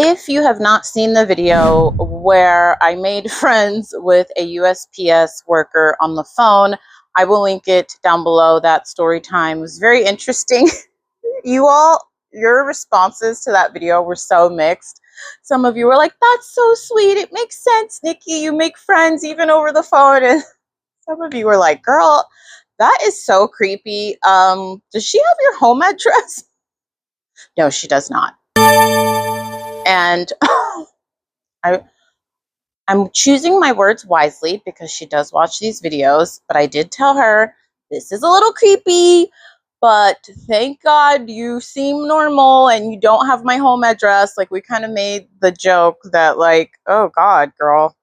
if you have not seen the video where I made friends with a USPS worker on the phone, I will link it down below. That story time was very interesting. Your responses to that video were so mixed. Some of you were like, that's so sweet. It makes sense, Nikki. You make friends even over the phone. And some of you were like, girl, that is so creepy. Does she have your home address? No, she does not. And I'm choosing my words wisely because she does watch these videos, but I did tell her this is a little creepy, but thank God you seem normal and you don't have my home address. Like, we kind of made the joke that, like, oh God, girl,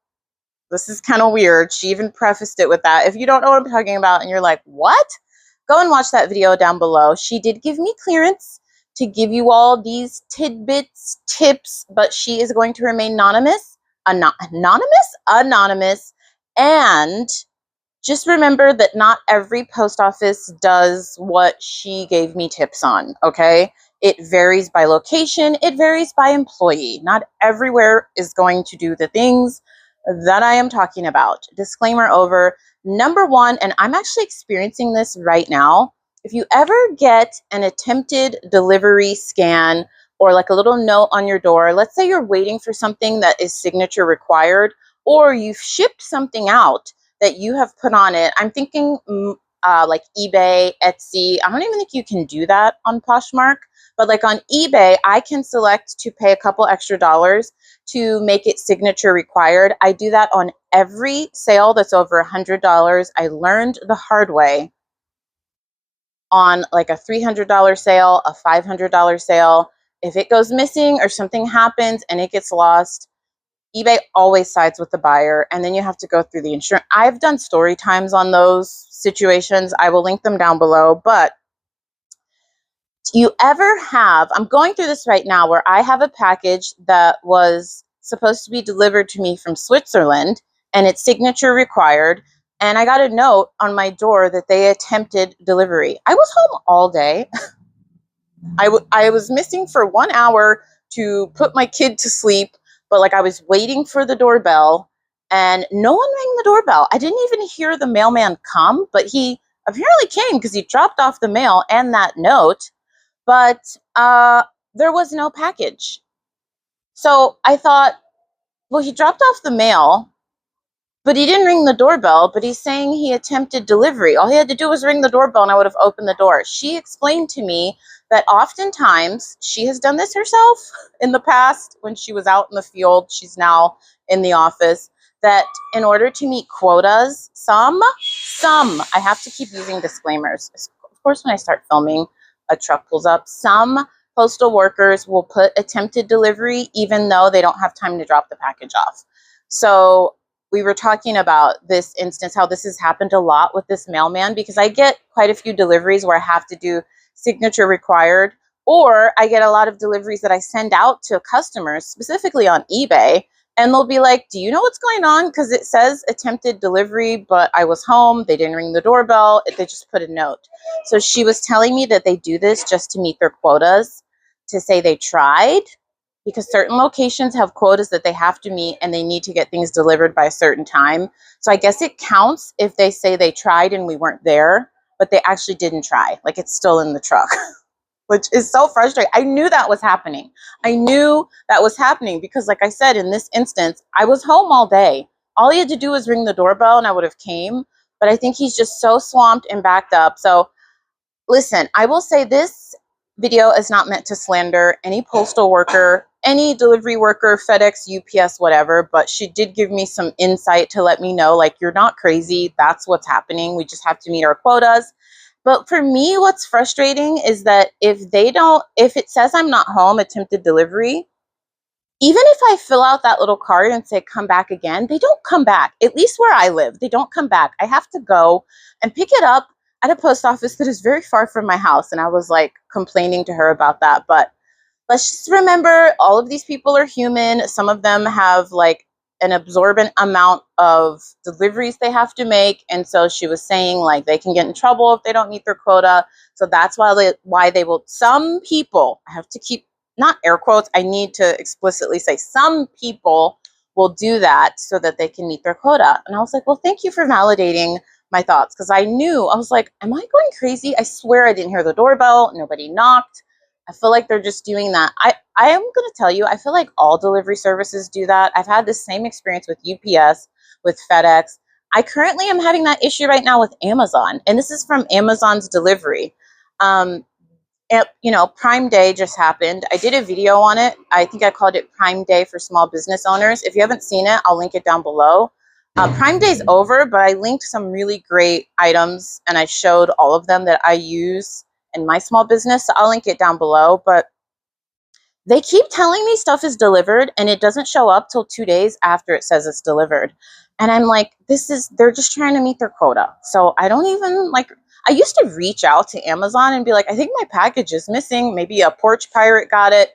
this is kind of weird. She even prefaced it with that. If you don't know what I'm talking about and you're like, what? Go and watch that video down below. She did give me clearance to give you all these tidbits, tips, but she is going to remain anonymous, and just remember that not every post office does what she gave me tips on, okay? It varies by location. It varies by employee. Not everywhere is going to do the things that I am talking about. Disclaimer over. Number one, and I'm actually experiencing this right now. If you ever get an attempted delivery scan or like a little note on your door, let's say you're waiting for something that is signature required, or you've shipped something out that you have put on it. I'm thinking like eBay, Etsy. I don't even think you can do that on Poshmark, but like on eBay, I can select to pay a couple extra dollars to make it signature required. I do that on every sale that's over $100. I learned the hard way on like a $300 sale, a $500 sale. If it goes missing or something happens and it gets lost, eBay always sides with the buyer, and then you have to go through the insurance. I've done story times on those situations. I will link them down below. But do you ever have, I'm going through this right now where I have a package that was supposed to be delivered to me from Switzerland and it's signature required. And I got a note on my door that they attempted delivery. I was home all day. I was missing for 1 hour to put my kid to sleep, but like I was waiting for the doorbell and no one rang the doorbell. I didn't even hear the mailman come, but he apparently came because he dropped off the mail and that note, but there was no package. So I thought, well, he dropped off the mail, but he didn't ring the doorbell, but he's saying he attempted delivery. All he had to do was ring the doorbell and I would have opened the door. She explained to me that oftentimes she has done this herself in the past when she was out in the field. She's now in the office. That in order to meet quotas, some, I have to keep using disclaimers. Of course, when I start filming, a truck pulls up. Some postal workers will put attempted delivery even though they don't have time to drop the package off. So we were talking about this instance, how this has happened a lot with this mailman, because I get quite a few deliveries where I have to do signature required, or I get a lot of deliveries that I send out to customers, specifically on eBay, and they'll be like, do you know what's going on? Because it says attempted delivery, but I was home. They didn't ring the doorbell. They just put a note. So she was telling me that they do this just to meet their quotas, to say they tried, because certain locations have quotas that they have to meet and they need to get things delivered by a certain time. So I guess it counts if they say they tried and we weren't there, but they actually didn't try. Like, it's still in the truck, which is so frustrating. I knew that was happening. Because, like I said, in this instance, I was home all day. All he had to do was ring the doorbell and I would have came. But I think he's just so swamped and backed up. So listen, I will say this video is not meant to slander any postal worker, any delivery worker, FedEx, UPS, whatever, but she did give me some insight to let me know, like, you're not crazy. That's what's happening. We just have to meet our quotas. But for me, what's frustrating is that if it says I'm not home, attempted delivery, even if I fill out that little card and say, come back again, they don't come back. At least where I live, they don't come back. I have to go and pick it up at a post office that is very far from my house. And I was like complaining to her about that. But let's just remember, all of these people are human. Some of them have like an absorbent amount of deliveries they have to make. And so she was saying, like, they can get in trouble if they don't meet their quota. So that's why they will, some people, I have to keep not air quotes, I need to explicitly say some people will do that so that they can meet their quota. And I was like, well, thank you for validating my thoughts, because I knew, I was like, am I going crazy? I swear I didn't hear the doorbell. Nobody knocked. I feel like they're just doing that. I am going to tell you, I feel like all delivery services do that. I've had the same experience with UPS, with FedEx. I currently am having that issue right now with Amazon, and this is from Amazon's delivery. Prime Day just happened. I did a video on it. I think I called it Prime Day for small business owners. If you haven't seen it, I'll link it down below. Prime Day's over, but I linked some really great items and I showed all of them that I use in my small business. So I'll link it down below. But they keep telling me stuff is delivered and it doesn't show up till 2 days after it says it's delivered. And I'm like, they're just trying to meet their quota. So I don't even I used to reach out to Amazon and be like, I think my package is missing. Maybe a porch pirate got it.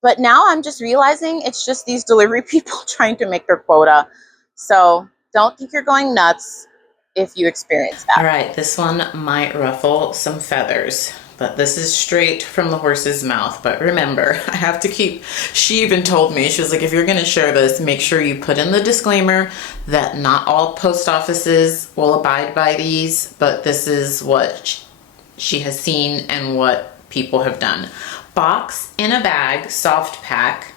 But now I'm just realizing it's just these delivery people trying to make their quota. So don't think you're going nuts if you experience that. All right, this one might ruffle some feathers, but this is straight from the horse's mouth. But remember, I have to she even told me, she was like, if you're going to share this, make sure you put in the disclaimer that not all post offices will abide by these, but this is what she has seen and what people have done. Box in a bag, soft pack,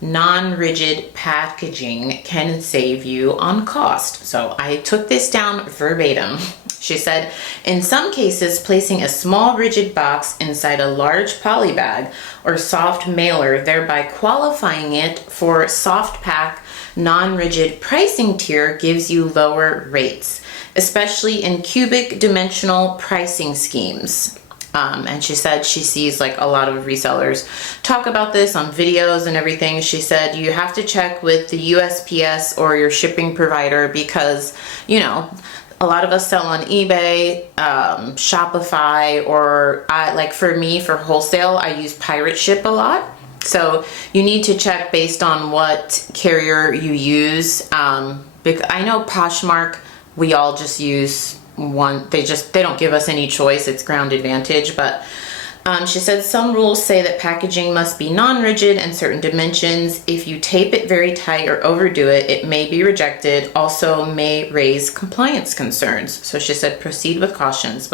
non-rigid packaging can save you on cost. So I took this down verbatim. She said, in some cases, placing a small rigid box inside a large poly bag or soft mailer, thereby qualifying it for soft pack non-rigid pricing tier, gives you lower rates, especially in cubic dimensional pricing schemes. And she said she sees like a lot of resellers talk about this on videos and everything. She said you have to check with the USPS or your shipping provider because, a lot of us sell on eBay, Shopify, or for me, for wholesale, I use Pirate Ship a lot. So you need to check based on what carrier you use. Because I know Poshmark, we all just use one. They don't give us any choice. It's Ground Advantage. But she said some rules say that packaging must be non-rigid in certain dimensions. If you tape it very tight or overdo it, it may be rejected. Also may raise compliance concerns. So she said proceed with cautions.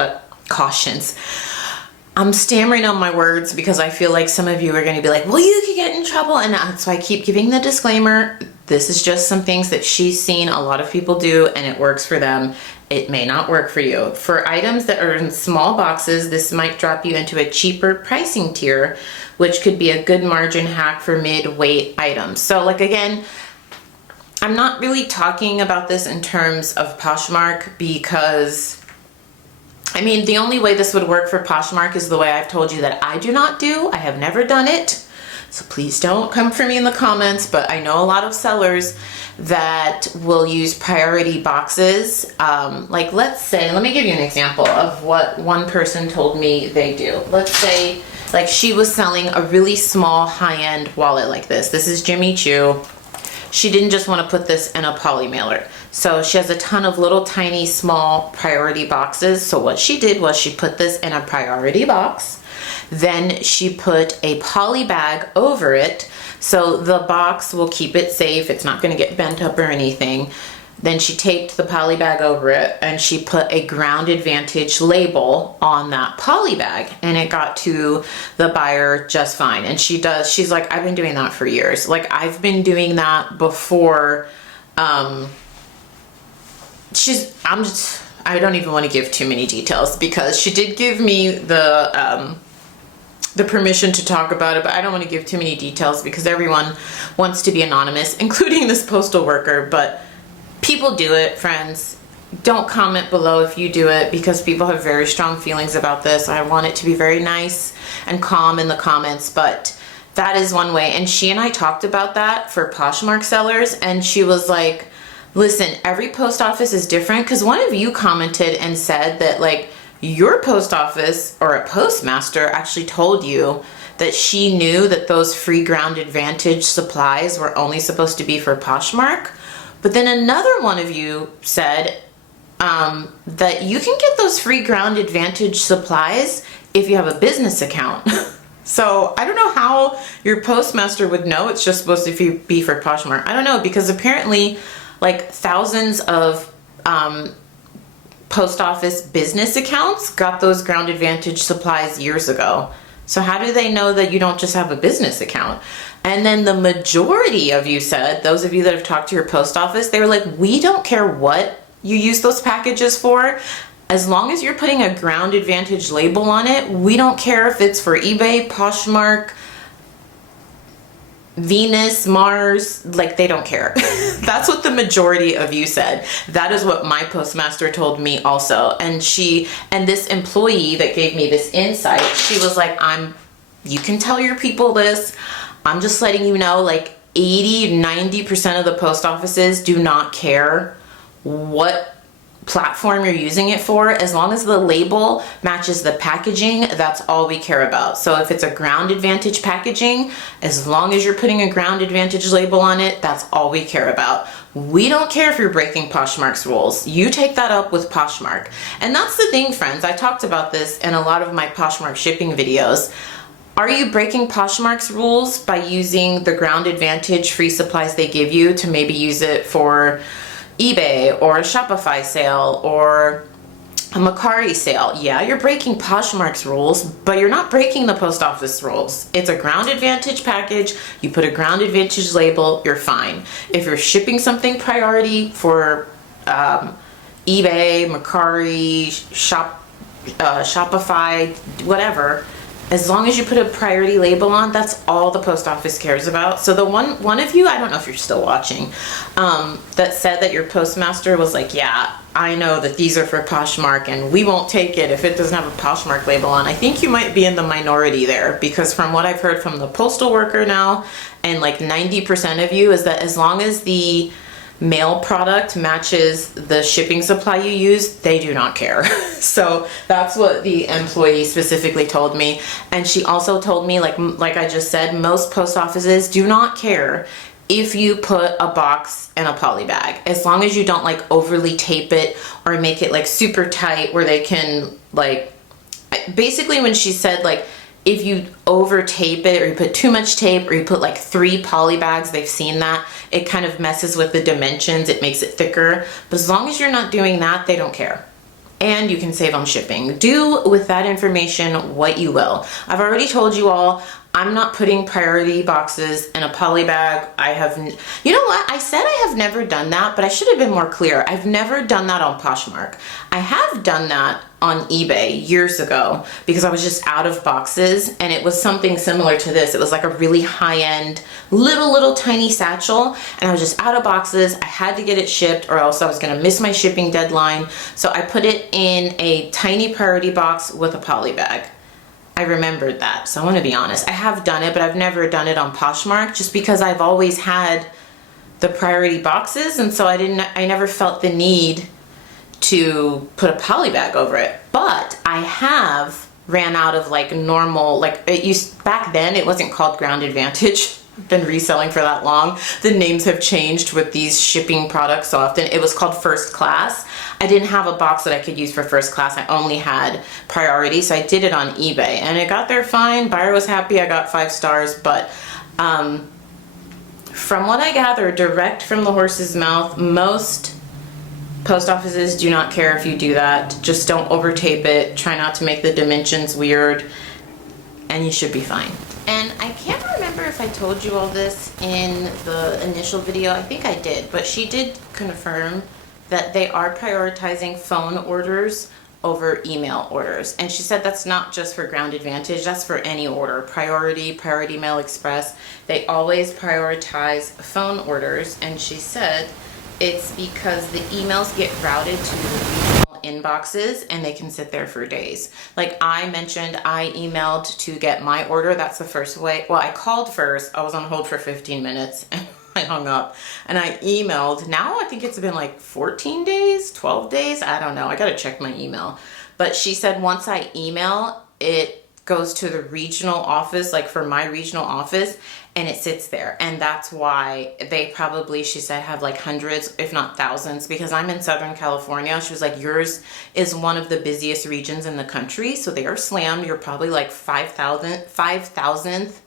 I'm stammering on my words because I feel like some of you are going to be like, well, you could get in trouble. And so I keep giving the disclaimer. This is just some things that she's seen a lot of people do and it works for them. It may not work for you. For items that are in small boxes, this might drop you into a cheaper pricing tier, which could be a good margin hack for mid-weight items. So again, I'm not really talking about this in terms of Poshmark because the only way this would work for Poshmark is the way I've told you that I do not do. I have never done it. So please don't come for me in the comments, but I know a lot of sellers that will use priority boxes. Let's say, let me give you an example of what one person told me they do. Let's say, she was selling a really small high-end wallet like this. This is Jimmy Choo. She didn't just want to put this in a poly mailer. So she has a ton of little tiny small priority boxes. So what she did was she put this in a priority box. Then she put a poly bag over it. So the box will keep it safe. It's not going to get bent up or anything. Then she taped the poly bag over it and she put a Ground Advantage label on that poly bag and it got to the buyer just fine. And she's like, I've been doing that for years. I've been doing that before. I don't even want to give too many details because she did give me the permission to talk about it, but I don't want to give too many details because everyone wants to be anonymous, including this postal worker. But people do it, friends. Don't comment below if you do it because people have very strong feelings about this. I want it to be very nice and calm in the comments, but that is one way. And she and I talked about that for Poshmark sellers, and she was like, listen, every post office is different, because one of you commented and said that your post office or a postmaster actually told you that she knew that those free Ground Advantage supplies were only supposed to be for Poshmark. But then another one of you said that you can get those free Ground Advantage supplies if you have a business account. So I don't know how your postmaster would know it's just supposed to be for Poshmark. I don't know, because apparently like thousands of post office business accounts got those Ground Advantage supplies years ago. So how do they know that you don't just have a business account? And then the majority of you said, those of you that have talked to your post office, they were like, we don't care what you use those packages for. As long as you're putting a Ground Advantage label on it, we don't care if it's for eBay, Poshmark, Venus, Mars, like they don't care. That's what the majority of you said. That is what my postmaster told me also. And this employee that gave me this insight, she was like, you can tell your people this. I'm just letting you know, like 80-90% of the post offices do not care what platform you're using it for. As long as the label matches the packaging, that's all we care about. So if it's a Ground Advantage packaging, as long as you're putting a Ground Advantage label on it, that's all we care about. We don't care if you're breaking Poshmark's rules. You take that up with Poshmark. And that's the thing, friends. I talked about this in a lot of my Poshmark shipping videos. Are you breaking Poshmark's rules by using the Ground Advantage free supplies they give you to maybe use it for eBay or a Shopify sale or a Mercari sale? Yeah, you're breaking Poshmark's rules, but you're not breaking the post office rules. It's a Ground Advantage package. You put a Ground Advantage label, you're fine. If you're shipping something priority for eBay, Mercari, Shopify, whatever, as long as you put a priority label on, that's all the post office cares about. So the one of you, I don't know if you're still watching, that said that your postmaster was like, yeah, I know that these are for Poshmark and we won't take it if it doesn't have a Poshmark label on. I think you might be in the minority there, because from what I've heard from the postal worker now, and like 90% of you, is that as long as the mail product matches the shipping supply you use, they do not care. So that's what the employee specifically told me. And she also told me, like I just said, most post offices do not care if you put a box in a poly bag, as long as you don't like overly tape it or make it like super tight where they can, like, basically when she said like, if you over tape it or you put too much tape or you put like 3 poly bags, they've seen that, it kind of messes with the dimensions, it makes it thicker. But as long as you're not doing that, they don't care. And you can save on shipping. Do with that information what you will. I've already told you all, I'm not putting priority boxes in a poly bag. You know what? I said I have never done that, but I should have been more clear. I've never done that on Poshmark. I have done that on eBay years ago because I was just out of boxes, and it was something similar to this. It was like a really high-end, little tiny satchel, and I was just out of boxes. I had to get it shipped or else I was gonna miss my shipping deadline. So I put it in a tiny priority box with a poly bag. I remembered that, so I want to be honest. I have done it, but I've never done it on Poshmark just because I've always had the priority boxes, and so I never felt the need to put a poly bag over it. But I have ran out of like normal, like it used back then, it wasn't called Ground Advantage. I've been reselling for that long. The names have changed with these shipping products so often. It was called First Class. I didn't have a box that I could use for First Class. I only had priority, so I did it on eBay and it got there fine. Buyer was happy. I got 5 stars, but from what I gather direct from the horse's mouth, most post offices do not care if you do that. Just don't over tape it. Try not to make the dimensions weird, and you should be fine. And I can't remember if I told you all this in the initial video. I think I did, but she did confirm that they are prioritizing phone orders over email orders. And she said that's not just for Ground Advantage, that's for any order. Priority Mail Express, they always prioritize phone orders. And she said it's because the emails get routed to the inboxes and they can sit there for days. Like I mentioned, I emailed to get my order. That's the first way. Well, I called first. I was on hold for 15 minutes and I hung up, and I emailed. Now I think it's been like 14 days, 12 days. I don't know. I got to check my email. But she said once I email, it goes to the regional office, like for my regional office, and it sits there. And that's why they probably, she said, have like hundreds, if not thousands, because I'm in Southern California. She was like, yours is one of the busiest regions in the country. So they are slammed. You're probably like 5,000th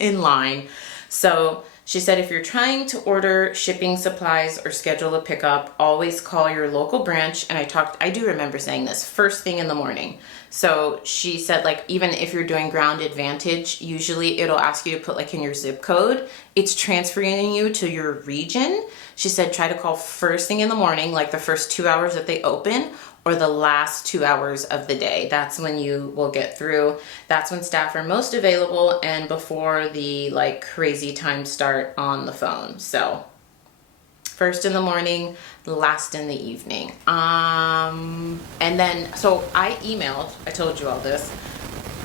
in line. So she said, if you're trying to order shipping supplies or schedule a pickup, always call your local branch. And I do remember saying this first thing in the morning. So she said, like, even if you're doing Ground Advantage, usually it'll ask you to put like in your zip code. It's transferring you to your region. She said, try to call first thing in the morning, like the first 2 hours that they open, or the last 2 hours of the day. That's when you will get through. That's when staff are most available and before the like crazy time start on the phone. So first in the morning, last in the evening. And then, so I emailed, I told you all this,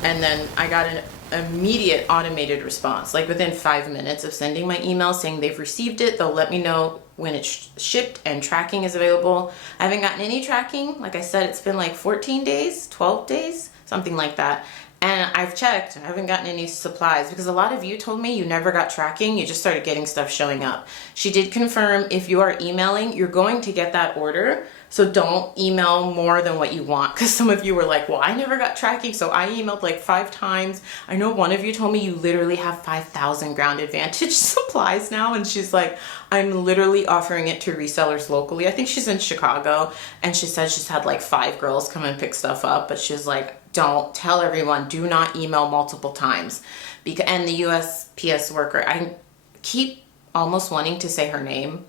and then I got an immediate automated response. Like within 5 minutes of sending my email saying they've received it, they'll let me know when it's shipped and tracking is available. I haven't gotten any tracking. Like I said, it's been like 14 days, 12 days, something like that. And I've checked, I haven't gotten any supplies because a lot of you told me you never got tracking, you just started getting stuff showing up. She did confirm if you are emailing, you're going to get that order. So don't email more than what you want, because some of you were like, well, I never got tracking, so I emailed like 5 times. I know one of you told me you literally have 5,000 Ground Advantage supplies now, and she's like, I'm literally offering it to resellers locally. I think she's in Chicago, and she said she's had like 5 girls come and pick stuff up, but she's like, don't tell everyone, do not email multiple times. And the USPS worker, I keep almost wanting to say her name.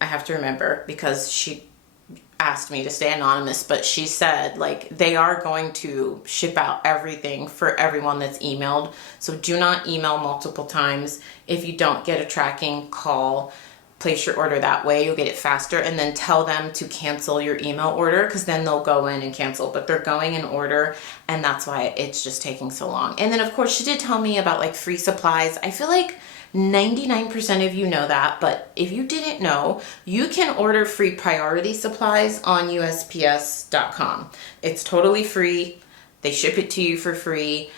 I have to remember because she asked me to stay anonymous, but she said like they are going to ship out everything for everyone that's emailed. So do not email multiple times. If you don't get a tracking, call, place your order that way. You'll get it faster, and then tell them to cancel your email order because then they'll go in and cancel, but they're going in order, and that's why it's just taking so long. And then of course she did tell me about like free supplies. I feel like 99% of you know that, but if you didn't know, you can order free priority supplies on USPS.com. It's totally free. They ship it to you for free.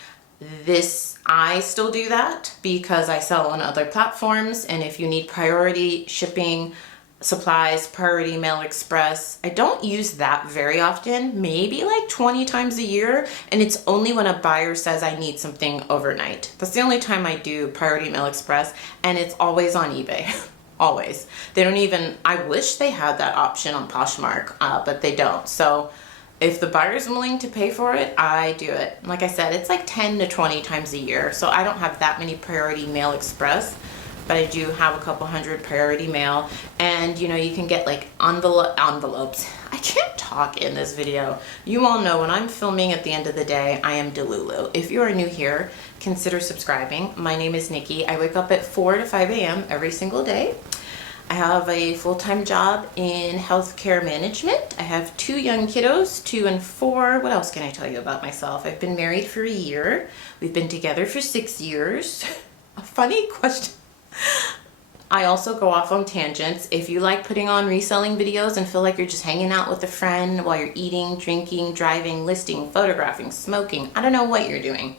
I still do that because I sell on other platforms, and if you need priority shipping supplies, priority mail express, I don't use that very often, maybe like 20 times a year, and it's only when a buyer says I need something overnight. That's the only time I do priority mail express, and it's always on eBay. Always. They don't even, I wish they had that option on Poshmark, but they don't. So if the buyer's willing to pay for it, I do it. Like I said, it's like 10 to 20 times a year. So I don't have that many priority mail express, but I do have a couple hundred priority mail. And you know, you can get like envelopes. I can't talk in this video. You all know when I'm filming at the end of the day, I am Delulu. If you are new here, consider subscribing. My name is Nikki. I wake up at 4 to 5 a.m. every single day. I have a full-time job in healthcare management. I have 2 young kiddos, 2 and 4. What else can I tell you about myself? I've been married for a year. We've been together for 6 years. A funny question. I also go off on tangents. If you like putting on reselling videos and feel like you're just hanging out with a friend while you're eating, drinking, driving, listing, photographing, smoking, I don't know what you're doing,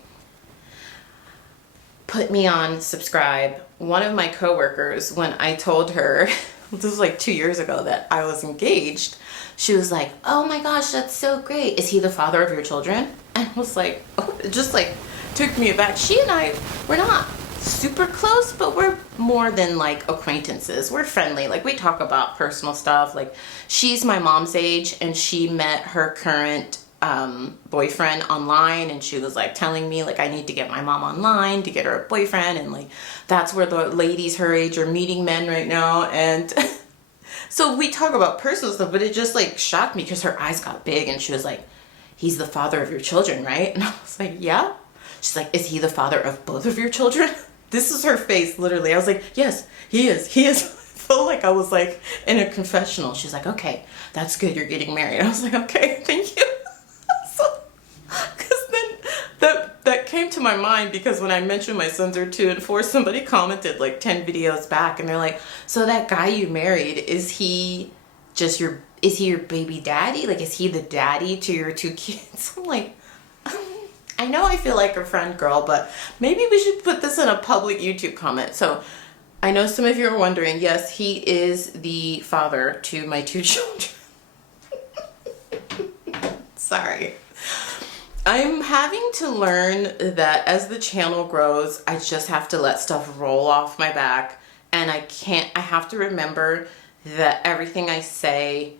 put me on subscribe. One of my coworkers, when I told her, this was like 2 years ago, that I was engaged, she was like, oh my gosh, that's so great. Is he the father of your children? And I was like, oh, it just like took me aback. She and I, we're not super close, but we're more than like acquaintances. We're friendly. Like we talk about personal stuff. Like she's my mom's age, and she met her current boyfriend online, and she was like telling me like I need to get my mom online to get her a boyfriend, and like that's where the ladies her age are meeting men right now. And so we talk about personal stuff, but it just like shocked me because her eyes got big, and she was like, he's the father of your children, right? And I was like, yeah. She's like, is he the father of both of your children? This is her face, literally. I was like, yes, he is. He is. I felt like I was like in a confessional. She's like, okay, that's good. You're getting married. I was like, okay, thank you. Because then that came to my mind, because when I mentioned my sons are 2 and 4, somebody commented like 10 videos back, and they're like, so that guy you married, is he is he your baby daddy? Like, is he the daddy to your 2 kids? I'm like, I know I feel like a friend girl, but maybe we should put this in a public YouTube comment. So I know some of you are wondering, yes, he is the father to my 2 children. Sorry. I'm having to learn that as the channel grows, I just have to let stuff roll off my back. And I have to remember that everything I say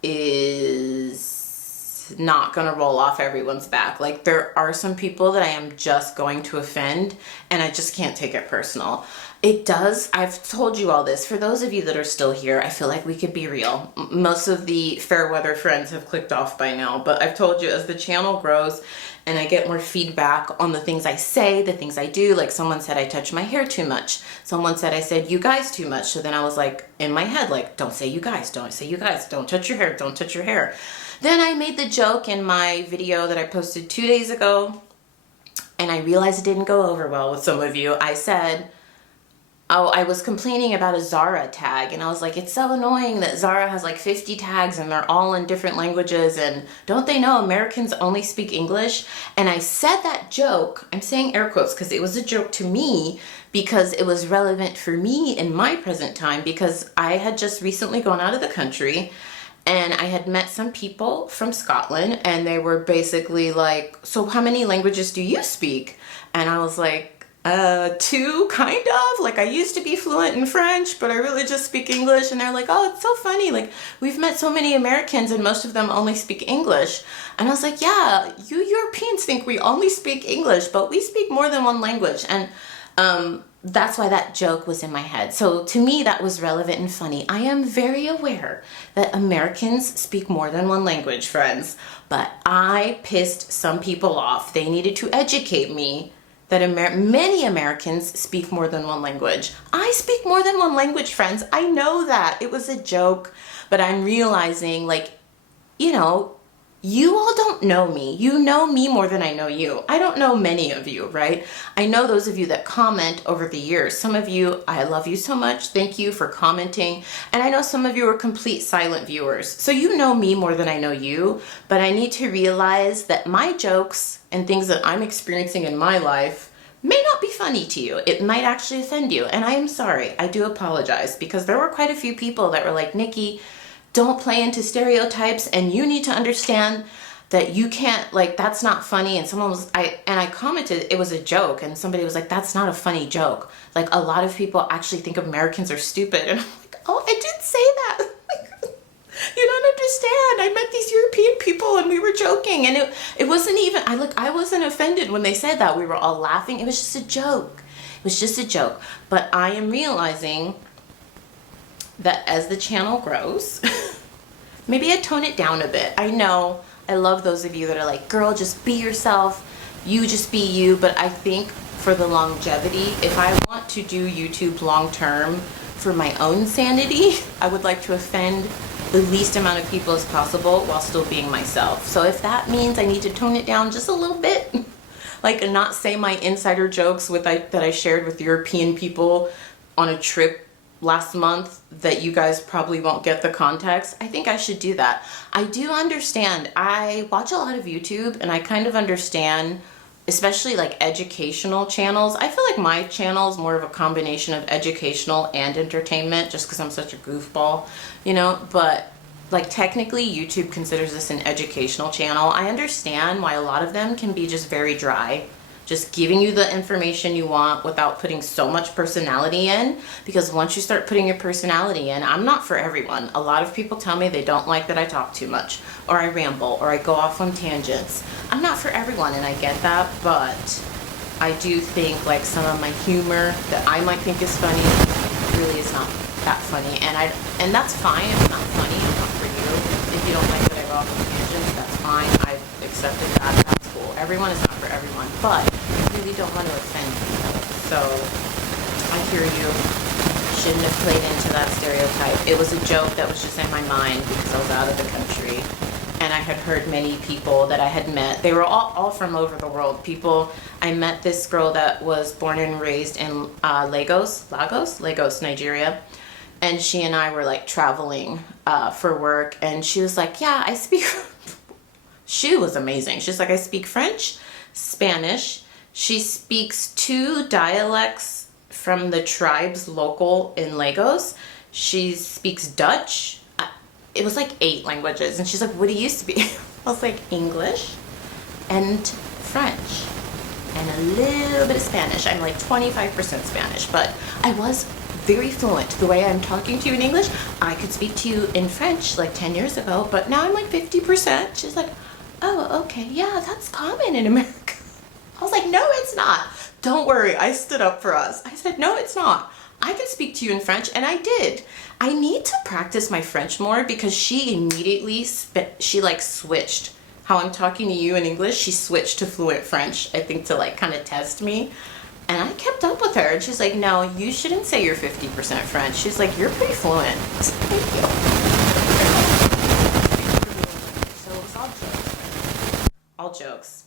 is not gonna roll off everyone's back. Like, there are some people that I am just going to offend, and I just can't take it personal. It does. I've told you all this. For those of you that are still here, I feel like we could be real. Most of the fair weather friends have clicked off by now, but I've told you, as the channel grows and I get more feedback on the things I say, the things I do, like someone said I touch my hair too much. Someone said I said you guys too much. So then I was like, in my head, like, don't say you guys, don't say you guys, don't touch your hair, don't touch your hair. Then I made the joke in my video that I posted 2 days ago, and I realized it didn't go over well with some of you. I said, oh, I was complaining about a Zara tag, and I was like, it's so annoying that Zara has like 50 tags and they're all in different languages, and don't they know Americans only speak English? And I said that joke, I'm saying air quotes because it was a joke to me, because it was relevant for me in my present time, because I had just recently gone out of the country and I had met some people from Scotland, and they were basically like, so how many languages do you speak? And I was like, 2, kind of. Like, I used to be fluent in French, but I really just speak English. And they're like, oh, it's so funny. Like, we've met so many Americans and most of them only speak English. And I was like, yeah, you Europeans think we only speak English, but we speak more than one language. And that's why that joke was in my head. So to me, that was relevant and funny. I am very aware that Americans speak more than one language, friends, but I pissed some people off. They needed to educate me that many Americans speak more than one language. I speak more than one language, friends. I know that. It was a joke, but I'm realizing, like, you know, you all don't know me. You know me more than I know you. I don't know many of you, right? I know those of you that comment over the years. Some of you, I love you so much. Thank you for commenting. And I know some of you are complete silent viewers. So you know me more than I know you, but I need to realize that my jokes and things that I'm experiencing in my life may not be funny to you. It might actually offend you. And I am sorry. I do apologize, because there were quite a few people that were like, Nikki, don't play into stereotypes, and you need to understand that you can't, like, that's not funny. And someone was, I commented it was a joke, and somebody was like, that's not a funny joke. Like, a lot of people actually think Americans are stupid. And I'm like, oh, I didn't say that. You don't understand. I met these European people and we were joking, and it wasn't even, I wasn't offended when they said that. We were all laughing. It was just a joke. It was just a joke. But I am realizing that as the channel grows, maybe I tone it down a bit. I know I love those of you that are like, girl, just be yourself. You just be you. But I think for the longevity, if I want to do YouTube long term for my own sanity, I would like to offend the least amount of people as possible while still being myself. So if that means I need to tone it down just a little bit, like not say my insider jokes that I shared with European people on a trip last month that you guys probably won't get the context, I think I should do that. I do understand. I watch a lot of YouTube, and I kind of understand, especially like educational channels. I feel like my channel is more of a combination of educational and entertainment, just because I'm such a goofball, you know. But like, technically YouTube considers this an educational channel. I understand why a lot of them can be just very dry, just giving you the information you want without putting so much personality in, because once you start putting your personality in, I'm not for everyone. A lot of people tell me they don't like that I talk too much, or I ramble, or I go off on tangents. I'm not for everyone, and I get that, but I do think like some of my humor that I might think is funny really is not that funny, and that's fine if it's not funny. It's not for you. If you don't like that I go off on tangents, that's fine. I've accepted that. That's cool. Everyone is not for everyone, but I really don't want to offend people. So I hear you. Shouldn't have played into that stereotype. It was a joke that was just in my mind because I was out of the country, and I had heard many people that I had met. They were all from over the world. I met this girl that was born and raised in Lagos, Nigeria. and she and I were like traveling for work, and she was like, yeah, I speak. She was amazing. She's like, I speak French, Spanish. She speaks 2 dialects from the tribes local in Lagos. She speaks Dutch. It was like 8 languages. And she's like, what do you speak? I was like, English and French and a little bit of Spanish. I'm like 25% Spanish, but I was very fluent. The way I'm talking to you in English, I could speak to you in French like 10 years ago, but now I'm like 50%. She's like, oh, okay, yeah, that's common in America. I was like, no, it's not. Don't worry, I stood up for us. I said, no, it's not. I can speak to you in French, and I did. I need to practice my French more because she immediately, she like switched. How I'm talking to you in English, she switched to fluent French, I think to like kind of test me. And I kept up with her, and she's like, no, you shouldn't say you're 50% French. She's like, you're pretty fluent. I said, thank you. So it was all jokes.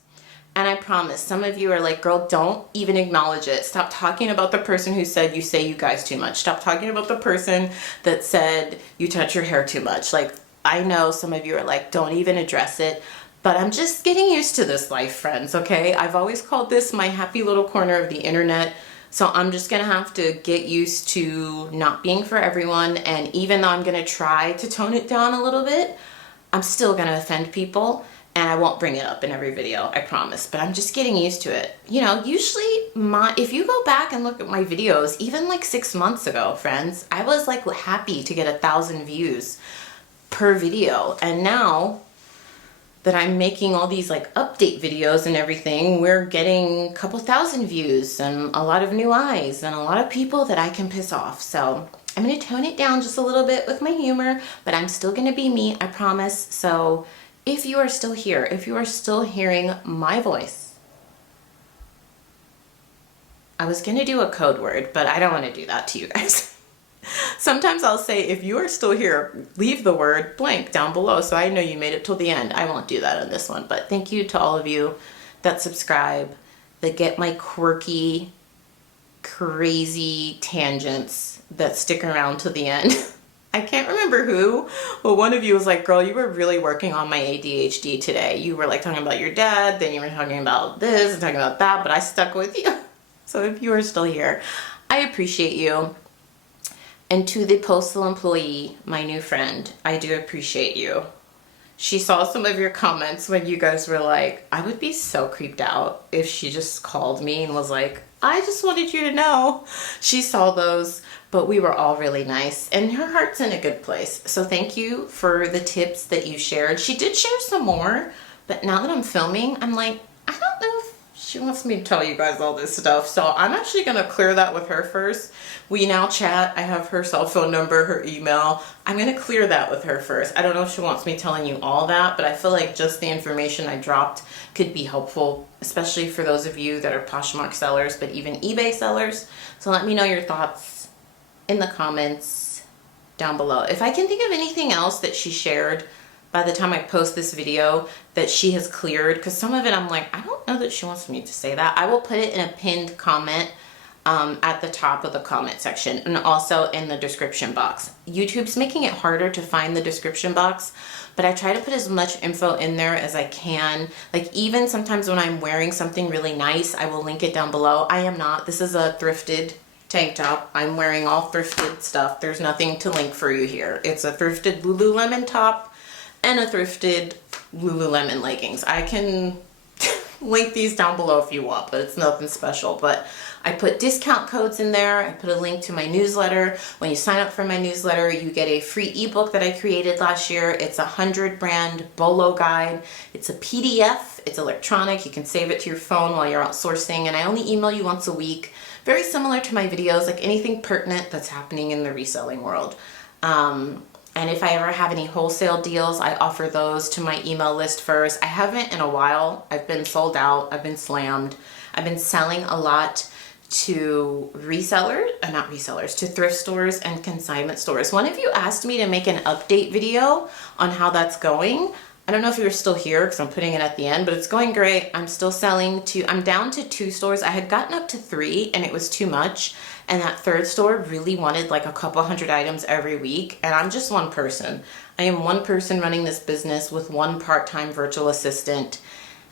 And I promise, some of you are like, girl, don't even acknowledge it. Stop talking about the person who said you say you guys too much. Stop talking about the person that said you touch your hair too much. Like, I know some of you are like, don't even address it. But I'm just getting used to this life, friends, okay? I've always called this my happy little corner of the internet. So I'm just gonna have to get used to not being for everyone. And even though I'm gonna try to tone it down a little bit, I'm still gonna offend people. And I won't bring it up in every video, I promise, but I'm just getting used to it. You know, usually if you go back and look at my videos, even like 6 months ago, friends, I was like happy to get 1,000 views per video. And now that I'm making all these like update videos and everything, we're getting a couple thousand views and a lot of new eyes and a lot of people that I can piss off. So I'm gonna tone it down just a little bit with my humor, but I'm still gonna be me, I promise. So if you are still here, if you are still hearing my voice, I was gonna do a code word, but I don't wanna do that to you guys. Sometimes I'll say, if you are still here, leave the word blank down below so I know you made it till the end. I won't do that on this one, but thank you to all of you that subscribe, that get my quirky, crazy tangents, that stick around to the end. I can't remember who, but one of you was like, girl, you were really working on my ADHD today. You were like talking about your dad, then you were talking about this and talking about that, but I stuck with you. So if you are still here, I appreciate you. And to the postal employee, my new friend, I do appreciate you. She saw some of your comments when you guys were like, I would be so creeped out if she just called me and was like, I just wanted you to know. She saw those, but we were all really nice and her heart's in a good place. So thank you for the tips that you shared. She did share some more, but now that I'm filming, I'm like, I don't know if she wants me to tell you guys all this stuff. So I'm actually gonna clear that with her first. We now chat. I have her cell phone number, her email. I'm gonna clear that with her first. I don't know if she wants me telling you all that, but I feel like just the information I dropped could be helpful, especially for those of you that are Poshmark sellers, but even eBay sellers. So let me know your thoughts in the comments down below. If I can think of anything else that she shared by the time I post this video that she has cleared, because some of it I'm like, I don't know that she wants me to say that. I will put it in a pinned comment at the top of the comment section and also in the description box. YouTube's making it harder to find the description box, but I try to put as much info in there as I can. Like even sometimes when I'm wearing something really nice, I will link it down below. I am not. This is a thrifted tank top. I'm wearing all thrifted stuff. There's nothing to link for you here. It's a thrifted Lululemon top and a thrifted Lululemon leggings. I can link these down below if you want, but it's nothing special. But I put discount codes in there. I put a link to my newsletter. When you sign up for my newsletter, you get a free ebook that I created last year. It's a 100 brand bolo guide. It's a PDF. It's electronic. You can save it to your phone while you're outsourcing. And I only email you once a week. Very similar to my videos, like anything pertinent that's happening in the reselling world. And if I ever have any wholesale deals, I offer those to my email list first. I haven't in a while. I've been sold out. I've been slammed. I've been selling a lot to resellers, not resellers, to thrift stores and consignment stores. One of you asked me to make an update video on how that's going. I don't know if you're still here because I'm putting it at the end, but it's going great. I'm still selling to, I'm down to 2 stores. I had gotten up to 3 and it was too much. And that third store really wanted like a couple hundred items every week. And I'm just one person. I am one person running this business with one part-time virtual assistant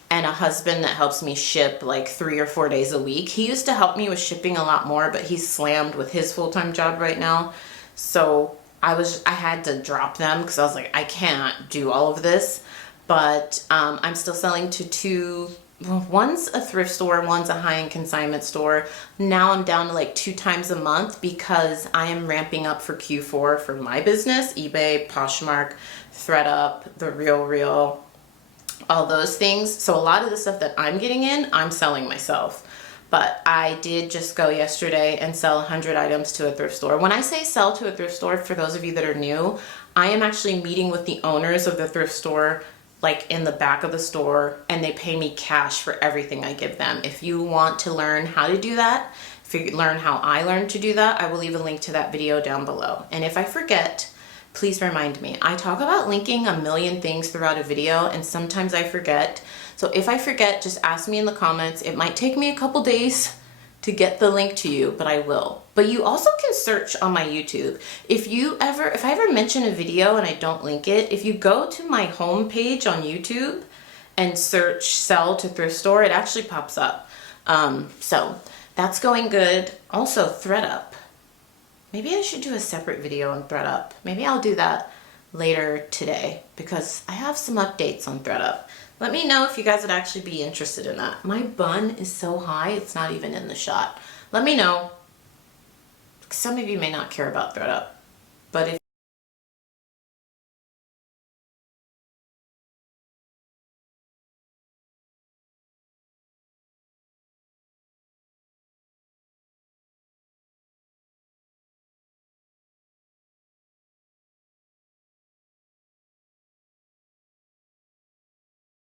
and a husband that helps me ship like 3 or 4 days a week. He used to help me with shipping a lot more, but he's slammed with his full-time job right now. So I had to drop them because I was like, I can't do all of this. But I'm still selling to 2, one's a thrift store, one's a high-end consignment store. Now I'm down to like 2 times a month because I am ramping up for Q4 for my business, eBay, Poshmark, ThreadUp, The RealReal, all those things. So a lot of the stuff that I'm getting in, I'm selling myself. But I did just go yesterday and sell 100 items to a thrift store. When I say sell to a thrift store, for those of you that are new, I am actually meeting with the owners of the thrift store, like in the back of the store, and they pay me cash for everything I give them. If you want to learn how to do that, if you learn how I learned to do that, I will leave a link to that video down below. And if I forget, please remind me. I talk about linking a million things throughout a video, and sometimes I forget. So if I forget, just ask me in the comments. It might take me a couple days to get the link to you, but I will. But you also can search on my YouTube. If I ever mention a video and I don't link it, if you go to my home page on YouTube and search sell to thrift store, it actually pops up. So that's going good. Also, ThreadUp. Maybe I should do a separate video on ThreadUp. Maybe I'll do that later today because I have some updates on ThreadUp. Let me know if you guys would actually be interested in that. My bun is so high, it's not even in the shot. Let me know. Some of you may not care about ThreadUp, but if